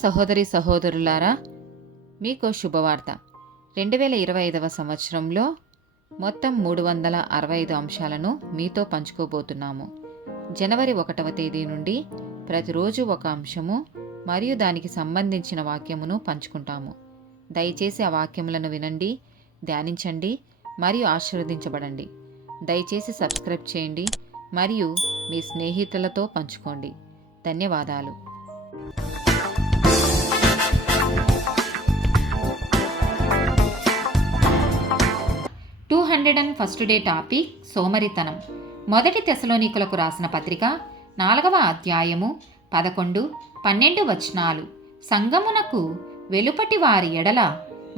సహోదరి సహోదరులారా, మీకు శుభవార్త. 2025 సంవత్సరంలో మొత్తం 365 అంశాలను మీతో పంచుకోబోతున్నాము. జనవరి 1వ తేదీ నుండి ప్రతిరోజు ఒక అంశము మరియు దానికి సంబంధించిన వాక్యమును పంచుకుంటాము. దయచేసి ఆ వాక్యములను వినండి, ధ్యానించండి మరియు ఆశీర్వదించబడండి. దయచేసి సబ్స్క్రైబ్ చేయండి మరియు మీ స్నేహితులతో పంచుకోండి. ధన్యవాదాలు. 201st డే టాపిక్ సోమరితనం. మొదటి తెసలోనికులకు రాసిన పత్రిక 4వ అధ్యాయము 11, 12 వచనాలు. సంగమునకు వెలుపటి వారి ఎడల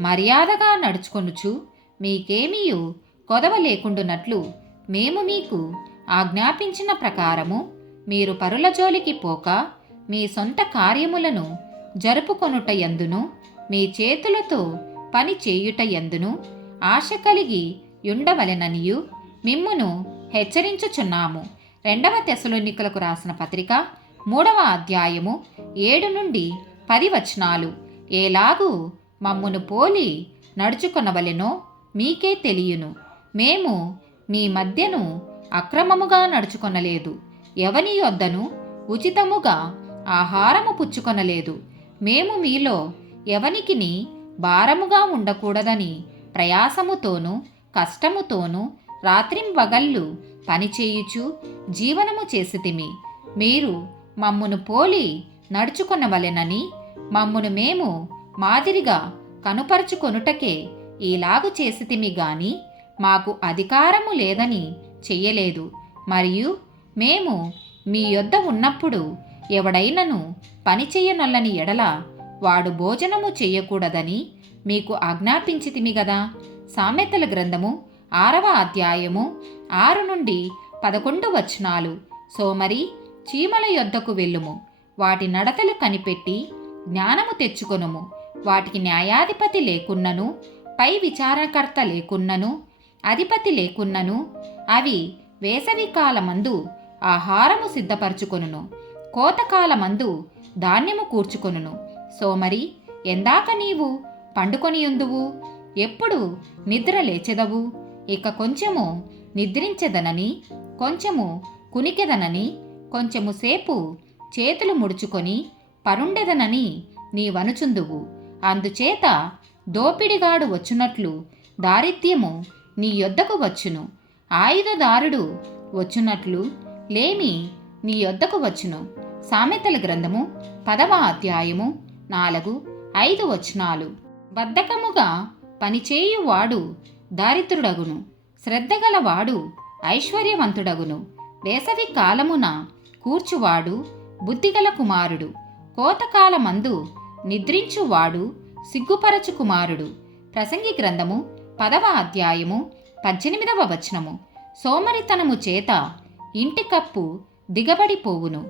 మర్యాదగా నడుచుకొనుచు మీకేమీయు కొదవ లేకుండునట్లు మేము మీకు ఆజ్ఞాపించిన ప్రకారము మీరు పరుల జోలికి పోక మీ సొంత కార్యములను జరుపుకొనుట యందును మీ చేతులతో పని చేయుట యందును ఆశ కలిగి యుండవలెననియు మిమ్మును హెచ్చరించుచున్నాము. 2వ తెసలోనికులకు రాసిన పత్రిక 3వ అధ్యాయము 7 నుండి 10 వచనాలు. ఏలాగు మమ్మును పోలి నడుచుకొనవలెనో మీకే తెలియను. మేము మీ మధ్యను అక్రమముగా నడుచుకొనలేదు, ఎవని యొద్దను ఉచితముగా ఆహారము పుచ్చుకొనలేదు. మేము మీలో ఎవనికిని భారముగా ఉండకూడదని ప్రయాసముతోనూ కష్టముతోనూ రాత్రింబగళ్ళు పనిచేయుచు జీవనము చేసితిమి. మీరు మమ్మును పోలి నడుచుకొనవలెనని మమ్మును మేము మాదిరిగా కనుపరుచుకొనుటకే ఈలాగు చేసితిమి గాని మాకు అధికారము లేదని చెయ్యలేదు. మరియు మేము మీ యొద్ద ఉన్నప్పుడు ఎవడైనను పని చెయ్యనొల్లని ఎడల వాడు భోజనము చెయ్యకూడదని మీకు ఆజ్ఞాపించితిమి గదా. సామెతల గ్రంథము 6వ అధ్యాయము 6 నుండి 11 వచనాలు. సోమరి చీమల యొద్దకు వెళ్ళుము, వాటి నడతలు కనిపెట్టి జ్ఞానము తెచ్చుకొనుము. వాటికి న్యాయాధిపతి లేకున్నను పై విచారణకర్త లేకున్నను అధిపతి లేకున్నను అవి వేసవి కాలమందు ఆహారము సిద్ధపరచుకొనును, కోతకాలమందు ధాన్యము కూర్చుకొనును. సోమరి, ఎందాక నీవు పండుకొనియుందువు? ఎప్పుడు నిద్ర లేచెదవు? ఇక కొంచెము నిద్రించెదనని, కొంచెము కునికెదనని, కొంచెము సేపు చేతులు ముడుచుకొని పరుండెదనని నీవనుచుందువు. అందుచేత దోపిడిగాడు వచ్చునట్లు దారిద్ర్యము నీ యొద్దకు వచ్చును, ఆయుధదారుడు వచ్చునట్లు లేమి నీ యొద్దకు వచ్చును. సామెతల గ్రంథము 10వ అధ్యాయము 4, 5 వచనాలు. బద్ధకముగా పనిచేయువాడు దారిద్రుడగును, శ్రద్ధగలవాడు ఐశ్వర్యవంతుడగును. వేసవి కాలమున కూర్చువాడు బుద్ధిగల కుమారుడు, కోతకాలమందు నిద్రించువాడు సిగ్గుపరచు కుమారుడు. ప్రసంగి గ్రంథము 10వ అధ్యాయము 18వ వచనము. సోమరితనము చేత ఇంటి కప్పు దిగబడిపోవును,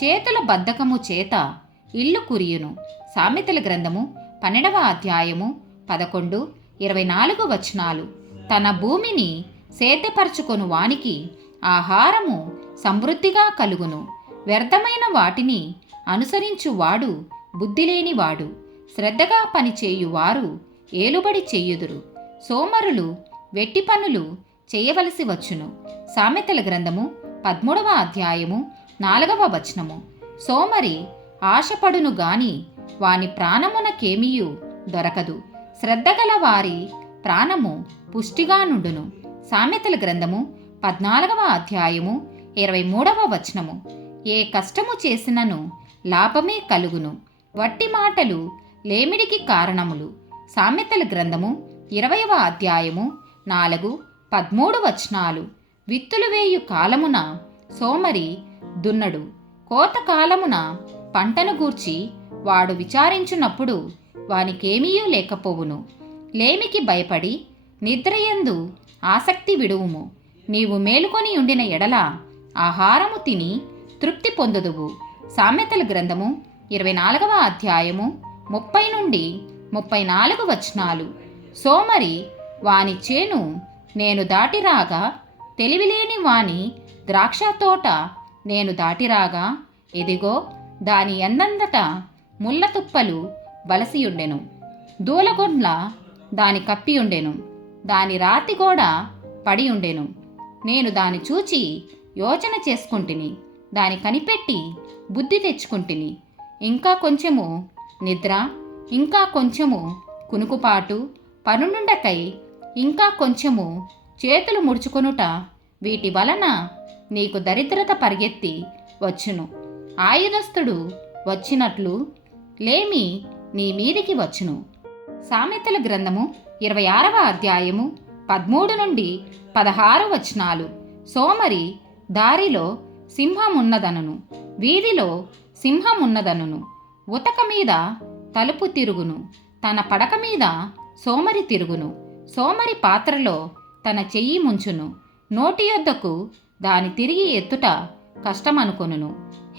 చేతుల బద్ధకము చేత ఇల్లు కురియును. సామెతల గ్రంథము 12వ అధ్యాయము 11, 24 వచనాలు. తన భూమిని సేద్యపరచుకొను వానికి ఆహారము సమృద్ధిగా కలుగును. వ్యర్థమైన వాటిని అనుసరించువాడు బుద్ధిలేనివాడు. శ్రద్ధగా పనిచేయువారు ఏలుబడి చెయ్యుదురు. సోమరులు వెట్టి పనులు చేయవలసి వచ్చును. సామెతల గ్రంథము 13వ అధ్యాయము 4వ వచనము. సోమరి ఆశపడును గాని వాని ప్రాణమునకేమియు దొరకదు, శ్రద్ధగల వారి ప్రాణము పుష్టిగా నుండును. సామెతల గ్రంథము 14వ అధ్యాయము 23వ వచనము. ఏ కష్టము చేసినను లాభమే కలుగును, వట్టి మాటలు లేమిడికి కారణములు. సామెతల గ్రంథము 20వ అధ్యాయము 4, 13 వచనాలు. విత్తులు వేయు కాలమున సోమరి దున్నడు, కోత కాలమున పంటను గూర్చి వాడు విచారించున్నప్పుడు వానికేమీయూ లేకపోవును. లేమికి భయపడి నిద్రయందు ఆసక్తి విడువుము. నీవు మేలుకొని ఉండిన ఎడల ఆహారము తిని తృప్తి పొందుదువు. సామెతల గ్రంథము 24వ అధ్యాయము 30 నుండి 34 వచనాలు. సోమరి వాని చేను నేను దాటిరాగా, తెలివిలేని వాని ద్రాక్ష తోట నేను దాటిరాగా, ఇదిగో దాని ఎందందట ముళ్ళతుప్పలు బలసియుండెను. దూలగొండ్ల దాని కప్పియుండెను. దాని రాతిగోడ పడియుండెను. నేను దాని చూచి యోచన చేసుకుంటుని, దాని కనిపెట్టి బుద్ధి తెచ్చుకుంటుని. ఇంకా కొంచెము నిద్ర, ఇంకా కొంచెము కునుకుపాటు, పనుండుటకై ఇంకా కొంచెము చేతులు ముడుచుకొనుట, వీటి వలన నీకు దరిద్రత పరిగెత్తి వచ్చును. ఆయుధస్థుడు వచ్చినట్లు లేమి నీ మీదికి వచ్చును. సామెతల గ్రంథము 26వ అధ్యాయము 13 నుండి 16 వచనాలు. సోమరి దారిలో సింహమున్నదనును, వీధిలో సింహమున్నదనును. ఉతక మీద తలుపు తిరుగును, తన పడక మీద సోమరి తిరుగును. సోమరి పాత్రలో తన చెయ్యి ముంచును, నోటి యొద్దకు దాని తిరిగి ఎత్తుట కష్టమనుకొనును.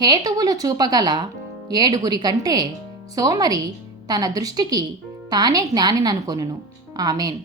హేతువులు చూపగల 7 కంటే సోమరి తన దృష్టికి తానే జ్ఞానిననుకొనును. ఆమెన్.